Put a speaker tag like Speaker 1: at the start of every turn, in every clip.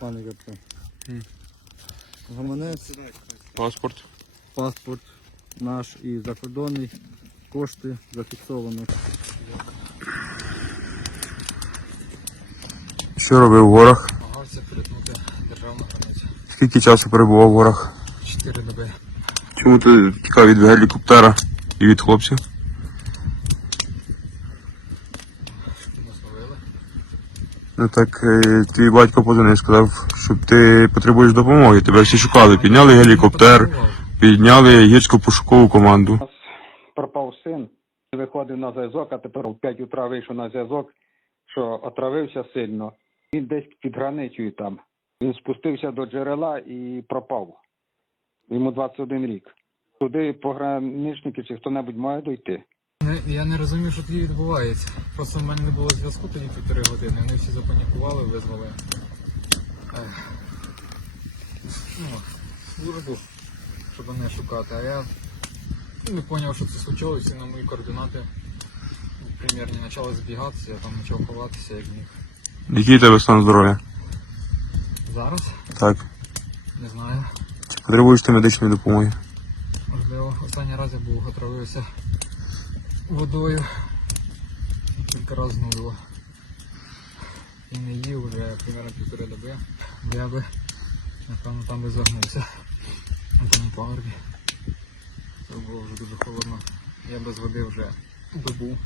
Speaker 1: пане Гапко. Гаманець,
Speaker 2: Паспорт.
Speaker 1: паспорт наш і закордонний, кошти зафіксовано.
Speaker 2: Що робив в горах?
Speaker 3: Намагався перетнути державну границю.
Speaker 2: Скільки часу перебував в горах?
Speaker 3: Чотири доби.
Speaker 2: Чому ти тікав від гелікоптера і від хлопців? Ну так е, твій батько позвонив, сказав, що ти потребуєш допомоги. Тебе всі шукали. Підняли гелікоптер, підняли гірсько пошукову команду.
Speaker 4: Пропав син, виходив на зв'язок, а тепер в 5 утра вийшов на зв'язок, що отравився сильно. Він десь під границею там. Він спустився до джерела і пропав. Йому 21 рік. Туди пограничники чи хто-небудь має дойти.
Speaker 3: Не- Я не розумів, що тоді відбувається. Просто в мене не було зв'язку тоді півтори години. Вони всі запанікували, визвали. ех, Ну, службу, щоб мене шукати. А я не зрозумів, що це случилося, і на мої координати примірні почали збігатися, я там почав ховатися, як міг.
Speaker 2: Який у тебе стан здоров'я?
Speaker 3: Зараз
Speaker 2: Так.
Speaker 3: не знаю.
Speaker 2: Потребуєш ти медичної допомоги.
Speaker 3: Можливо, останній раз я був отравився водою. Кілька разів знову. І не їв вже примерно півтори доби. Я би, напевно, там би загнувся. На тому пагорбі. Це було вже дуже холодно. Я без води вже добу.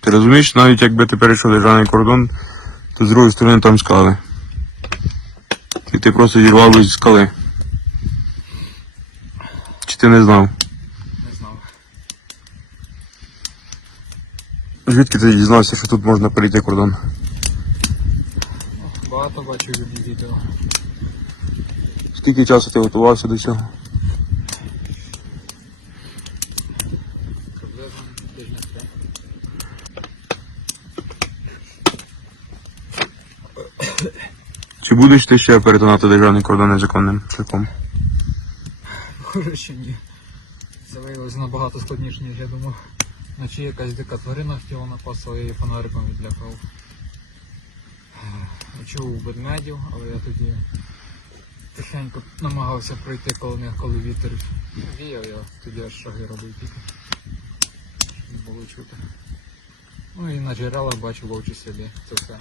Speaker 2: Ти розумієш, навіть якби ти перейшов державний кордон, то з другої сторони там скали. І ти просто зірвав зі скали. Чи ти не знав?
Speaker 3: Не знав.
Speaker 2: Звідки ти дізнався, що тут можна перейти кордон?
Speaker 3: Багато бачив від відео.
Speaker 2: Скільки часу ти готувався до цього?
Speaker 3: Приблизно тижня три.
Speaker 2: Чи будеш ти ще перетинати державний кордон незаконним шляхом?
Speaker 3: Що ні. Це виявилося набагато складніше, ніж я думав. Вночі якась дика тварина хотіла напасти, я її фонариком відлякав. Чув ведмедів, але я тоді тихенько намагався пройти коло них, коли вітер віяв, я тоді аж шаги робив тільки. Щоб не було чути. Ну і на джерелах бачу вовчі сліди. Це все.